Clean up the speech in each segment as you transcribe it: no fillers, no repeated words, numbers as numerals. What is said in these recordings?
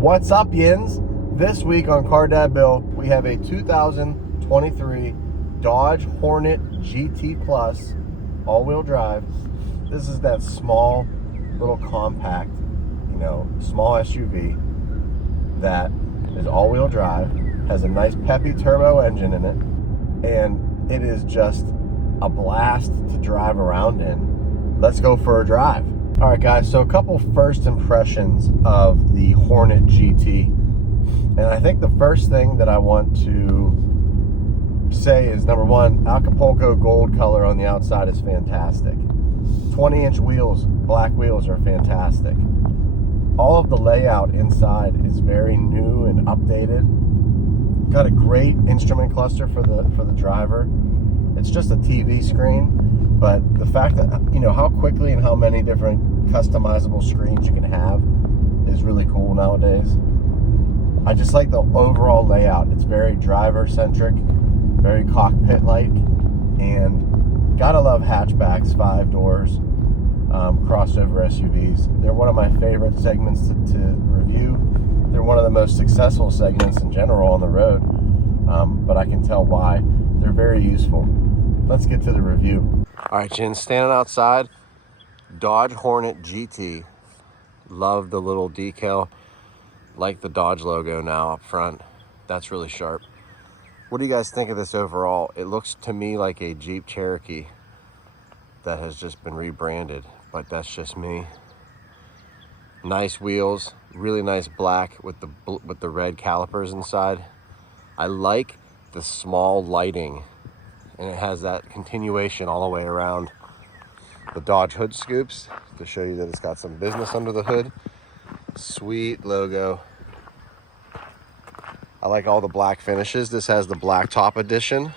What's up, yins? This week on Car Dad Bill, we have a 2023 Dodge Hornet GT Plus all-wheel drive. This is that small, little compact, small SUV that is all-wheel drive, has a nice peppy turbo engine in it, and it is just a blast to drive around in. Let's go for a drive. All right, guys, so a couple first impressions of the Hornet GT. And I think the first thing that I want to say is, number one, Acapulco gold color on the outside is fantastic. 20-inch wheels, black wheels are fantastic. All of the layout inside is very new and updated. Got a great instrument cluster for the driver. It's just a TV screen, but the fact that, how quickly and how many different customizable screens you can have is really cool nowadays. I just like the overall layout. It's very driver-centric, very cockpit-like, and gotta love hatchbacks, 5 doors, crossover SUVs. They're one of my favorite segments to review. They're one of the most successful segments in general on the road, but I can tell why. They're very useful. Let's get to the review. All right, Jen, standing outside, Dodge Hornet GT. Love the little decal. Like the Dodge logo now up front. That's really sharp. What do you guys think of this overall? It looks to me like a Jeep Cherokee that has just been rebranded, but that's just me. Nice wheels, really nice black with the red calipers inside. I like the small lighting, and it has that continuation all the way around. The Dodge hood scoops to show you that it's got some business under the hood. Sweet logo. I like all the black finishes. This has the black top edition.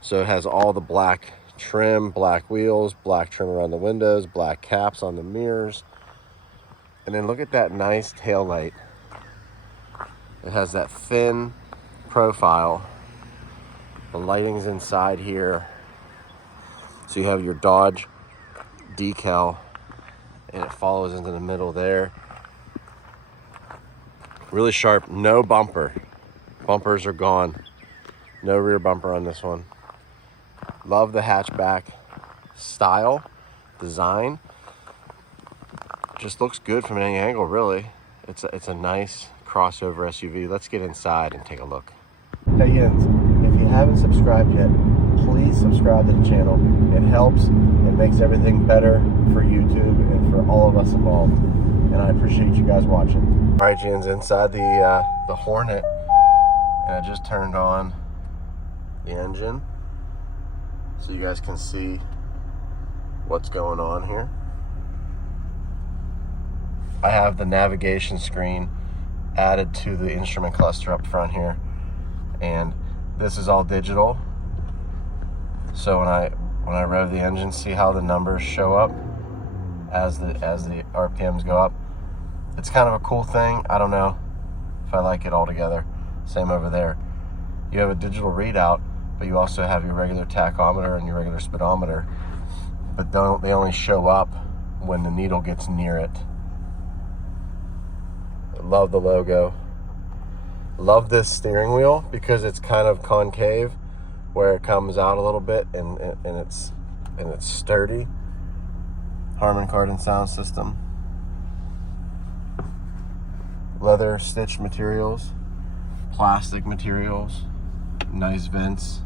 So it has all the black trim, black wheels, black trim around the windows, black caps on the mirrors. And then look at that nice tail light. It has that thin profile. The lighting's inside here. So you have your Dodge decal, and it follows into the middle there. Really sharp, no bumper. Bumpers are gone. No rear bumper on this one. Love the hatchback style, design. Just looks good from any angle, really. It's a nice crossover SUV. Let's get inside and take a look. Hey, Jens, if you haven't subscribed yet, please subscribe to the channel. It helps. It makes everything better for YouTube and for all of us involved. And I appreciate you guys watching. All right, Jens, inside the Hornet, and I just turned on the engine so you guys can see what's going on here. I have the navigation screen added to the instrument cluster up front here, and this is all digital. So when I rev the engine, see how the numbers show up as the RPMs go up. It's kind of a cool thing. I don't know if I like it altogether. Same over there. You have a digital readout, but you also have your regular tachometer and your regular speedometer, but they only show up when the needle gets near it. Love the logo. Love this steering wheel because it's kind of concave, where it comes out a little bit, and it's sturdy. Harman Kardon sound system. Leather stitched materials, plastic materials, nice vents.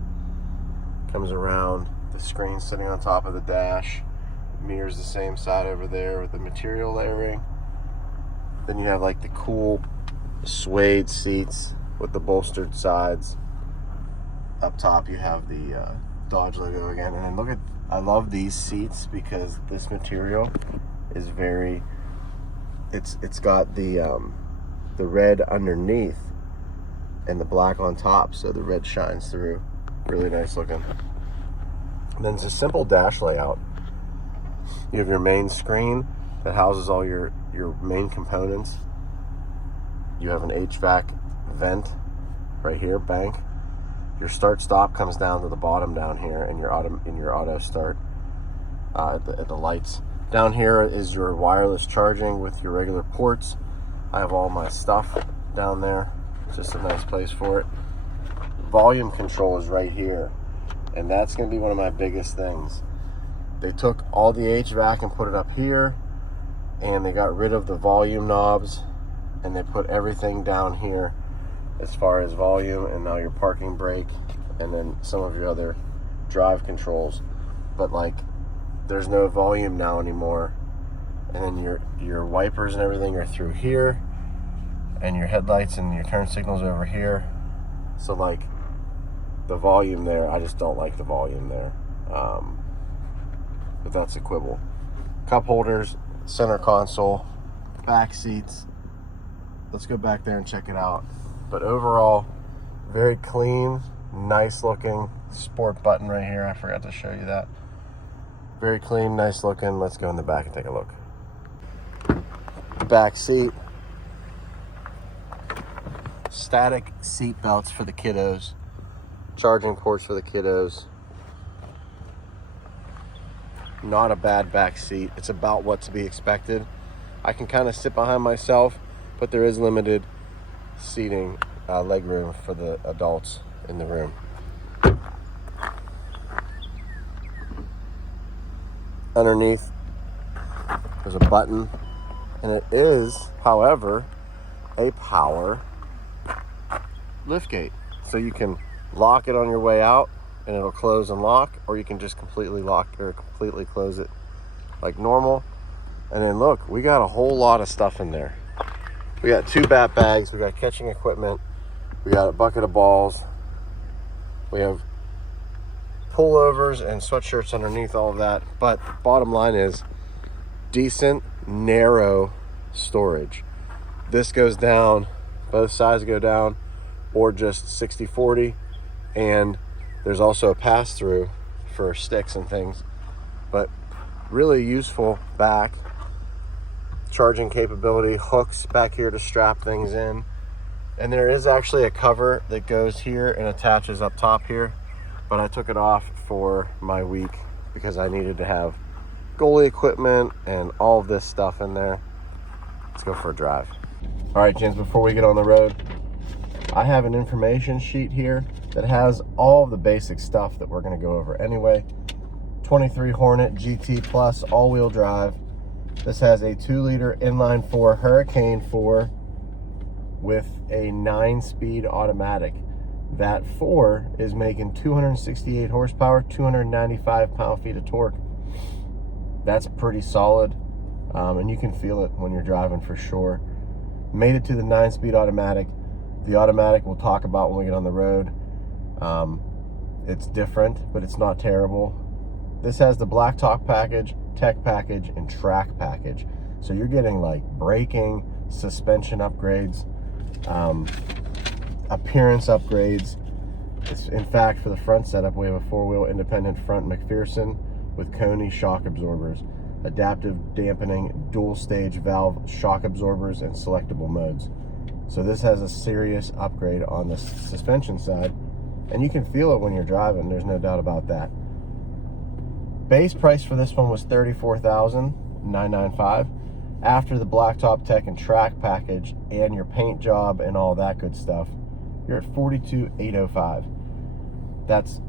Comes around, the screen sitting on top of the dash. Mirrors the same side over there with the material layering. Then you have like the cool suede seats with the bolstered sides. Up top you have the Dodge logo again, and then I love these seats because this material is it's got the red underneath and the black on top, so the red shines through. Really nice looking. And then it's a simple dash layout. You have your main screen that houses all your main components. You have an HVAC vent right here, bank. Your start stop comes down to the bottom down here, and your auto start at the lights. Down here is your wireless charging with your regular ports. I have all my stuff down there. It's just a nice place for it. Volume control is right here, and that's going to be one of my biggest things. They took all the HVAC and put it up here, and they got rid of the volume knobs, and they put everything down here as far as volume, and now your parking brake, and then some of your other drive controls. But like, there's no volume now anymore, and then your wipers and everything are through here, and your headlights and your turn signals over here. So like, the volume there, I just don't like the volume there. But that's a quibble. Cup holders, center console, back seats. Let's go back there and check it out. But overall, very clean, nice looking. Sport button right here, I forgot to show you that. Very clean, nice looking. Let's go in the back and take a look. Back seat. Static seat belts for the kiddos. Charging ports for the kiddos. Not a bad back seat. It's about what to be expected. I can kind of sit behind myself, but there is limited seating, leg room for the adults in the room. Underneath, there's a button, and it is, however, a power liftgate. So you can lock it on your way out, and it'll close and lock, or you can just completely lock or completely close it like normal. And then look, we got a whole lot of stuff in there. We got 2 bat bags, we got catching equipment, we got a bucket of balls, we have pullovers and sweatshirts underneath all of that. But bottom line is decent, narrow storage. This goes down, both sides go down, or just 60-40, and there's also a pass-through for sticks and things, but really useful back. Charging capability, hooks back here to strap things in. And there is actually a cover that goes here and attaches up top here, but I took it off for my week because I needed to have goalie equipment and all of this stuff in there. Let's go for a drive. All right, gents, before we get on the road, I have an information sheet here that has all of the basic stuff that we're going to go over anyway. 23 Hornet GT Plus all-wheel drive. This has a 2-liter inline-4 Hurricane 4 with a 9-speed automatic. That 4 is making 268 horsepower, 295 pound-feet of torque. That's pretty solid, and you can feel it when you're driving for sure. Made it to the 9-speed automatic. The automatic we'll talk about when we get on the road. It's different, but it's not terrible. This has the blacktop package, tech package, and track package. So you're getting like braking, suspension upgrades, appearance upgrades. In fact, for the front setup, we have a 4-wheel independent front McPherson with Coney shock absorbers, adaptive dampening, dual stage valve shock absorbers, and selectable modes. So this has a serious upgrade on the suspension side, and you can feel it when you're driving. There's no doubt about that. Base price for this one was $34,995. After the blacktop tech and track package and your paint job and all that good stuff, you're at $42,805. That's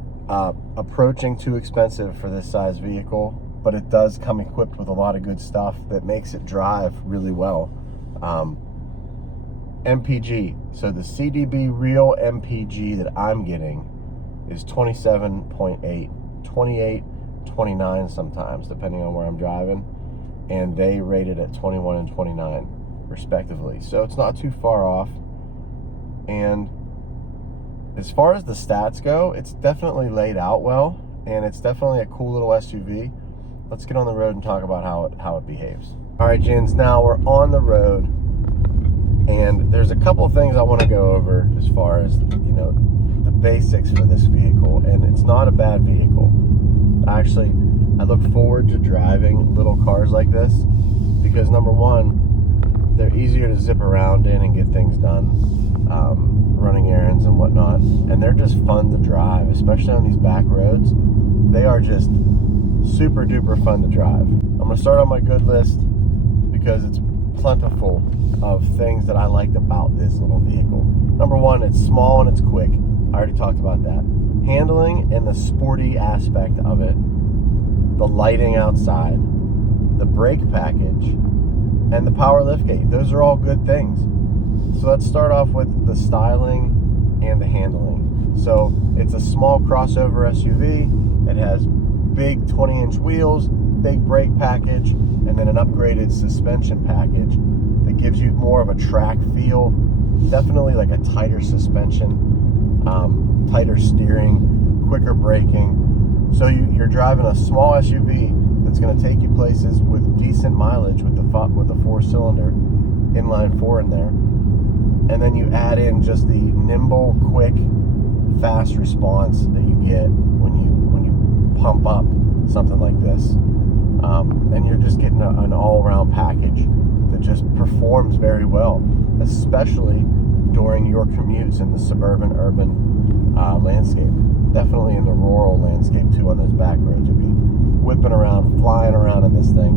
approaching too expensive for this size vehicle, but it does come equipped with a lot of good stuff that makes it drive really well. MPG, so the CDB real MPG that I'm getting is 27.8, 28, 29 sometimes, depending on where I'm driving, and they rate it at 21 and 29 respectively, so it's not too far off. And as far as the stats go, it's definitely laid out well, and it's definitely a cool little SUV. Let's get on the road and talk about how it behaves. All right, gents, now we're on the road, and there's a couple of things I want to go over as far as, you know, the basics for this vehicle, and it's not a bad vehicle. Actually, I look forward to driving little cars like this because, number one, they're easier to zip around in and get things done, running errands and whatnot, and they're just fun to drive, especially on these back roads. They are just super duper fun to drive. I'm gonna start on my good list because it's plentiful of things that I liked about this little vehicle. Number one, it's small and it's quick. I already talked about that. Handling and the sporty aspect of it, the lighting outside, the brake package, and the power liftgate. Those are all good things. So let's start off with the styling and the handling. So it's a small crossover SUV. It has big 20-inch wheels, big brake package, and then an upgraded suspension package that gives you more of a track feel. Definitely like a tighter suspension, tighter steering, quicker braking. So you're driving a small SUV that's going to take you places with decent mileage with the 4-cylinder inline 4 in there. And then you add in just the nimble, quick, fast response that you get when you pump up something like this. And you're just getting an all-around package that just performs very well, especially during your commutes in the suburban, urban landscape. Definitely in the rural landscape too, on those back roads. You'll be whipping around, flying around in this thing,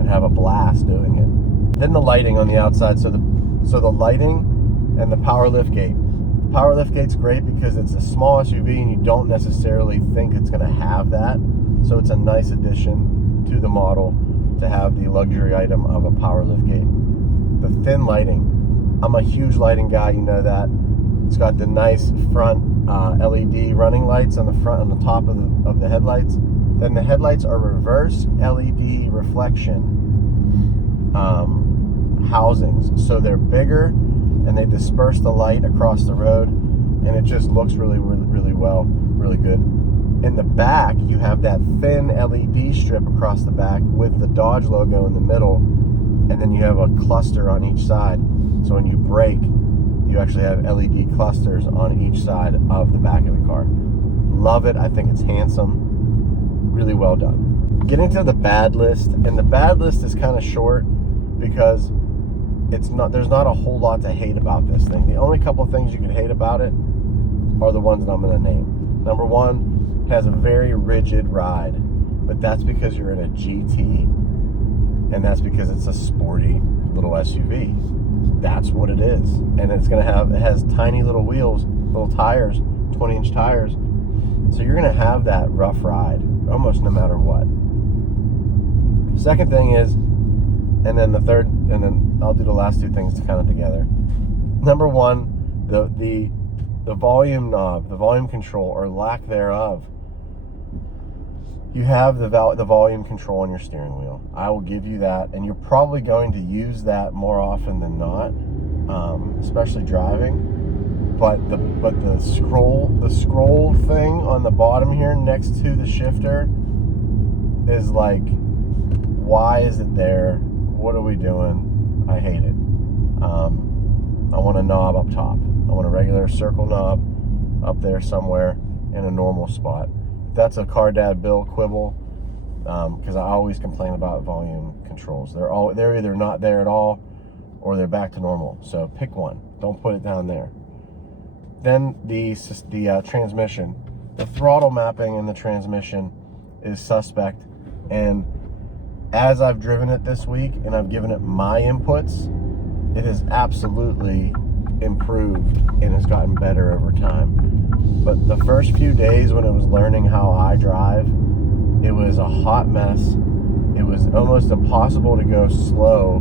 and have a blast doing it. Then the lighting on the outside. So the lighting and the power liftgate. The power liftgate's great because it's a small SUV and you don't necessarily think it's going to have that. So it's a nice addition to the model to have the luxury item of a power liftgate. The thin lighting. I'm a huge lighting guy, you know that. It's got the nice front LED running lights on the front, on the top of the headlights. Then the headlights are reverse LED reflection housings. So they're bigger and they disperse the light across the road, and it just looks really, really, really well, really good. In the back, you have that thin LED strip across the back with the Dodge logo in the middle, and then you have a cluster on each side. So when you brake, you actually have LED clusters on each side of the back of the car. Love it. I think it's handsome. Really well done. Getting to the bad list, and the bad list is kind of short because there's not a whole lot to hate about this thing. The only couple of things you can hate about it are the ones that I'm going to name. Number one, has a very rigid ride, but that's because you're in a GT, and that's because it's a sporty little SUV. That's what it is. And it has tiny little wheels, little tires, 20-inch tires. So you're going to have that rough ride almost no matter what. Second thing is, and then the third, and then I'll do the last two things kind of together. Number one, the volume knob, the volume control, or lack thereof. You have the volume control on your steering wheel. I will give you that, and you're probably going to use that more often than not, especially driving. But the scroll thing on the bottom here next to the shifter is like, why is it there? What are we doing? I hate it. I want a knob up top. I want a regular circle knob up there somewhere in a normal spot. That's a Car Dad Bill quibble, because I always complain about volume controls. They're either not there at all or they're back to normal. So pick one. Don't put it down there. Then the transmission. The throttle mapping in the transmission is suspect, and as I've driven it this week and I've given it my inputs, it has absolutely improved and has gotten better over time. But the first few days when it was learning how I drive, it was a hot mess. It was almost impossible to go slow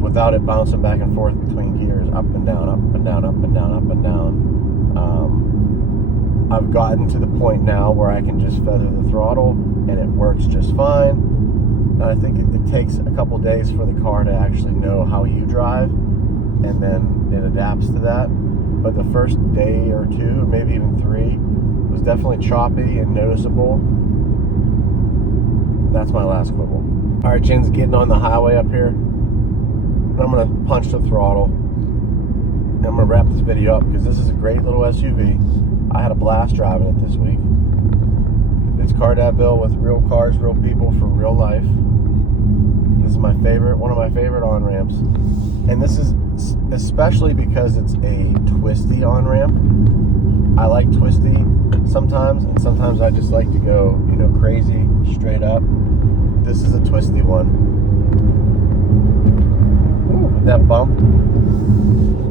without it bouncing back and forth between gears, up and down, up and down, up and down, up and down. I've gotten to the point now where I can just feather the throttle and it works just fine. And I think it takes a couple days for the car to actually know how you drive, and then it adapts to that. But the first day or two, maybe even 3, was definitely choppy and noticeable. That's my last quibble. All right, Jen's getting on the highway up here. I'm gonna punch the throttle. And I'm gonna wrap this video up because this is a great little SUV. I had a blast driving it this week. It's Car Dad Bill with real cars, real people for real life. This is one of my favorite on-ramps. And this is especially because it's a twisty on-ramp. I like twisty sometimes, and sometimes I just like to go, crazy, straight up. This is a twisty one. with that bump.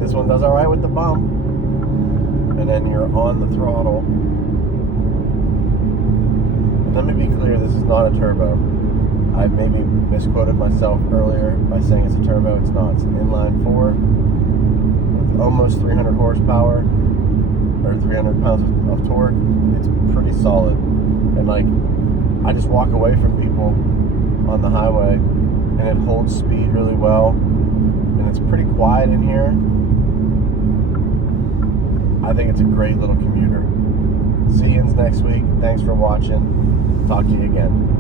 This one does all right with the bump. And then you're on the throttle. And let me be clear, this is not a turbo. I maybe misquoted myself earlier by saying it's a turbo. It's not. It's an inline 4 with almost 300 horsepower or 300 pounds of torque. It's pretty solid. And like, I just walk away from people on the highway and it holds speed really well. And it's pretty quiet in here. I think it's a great little commuter. See you next week. Thanks for watching. Talk to you again.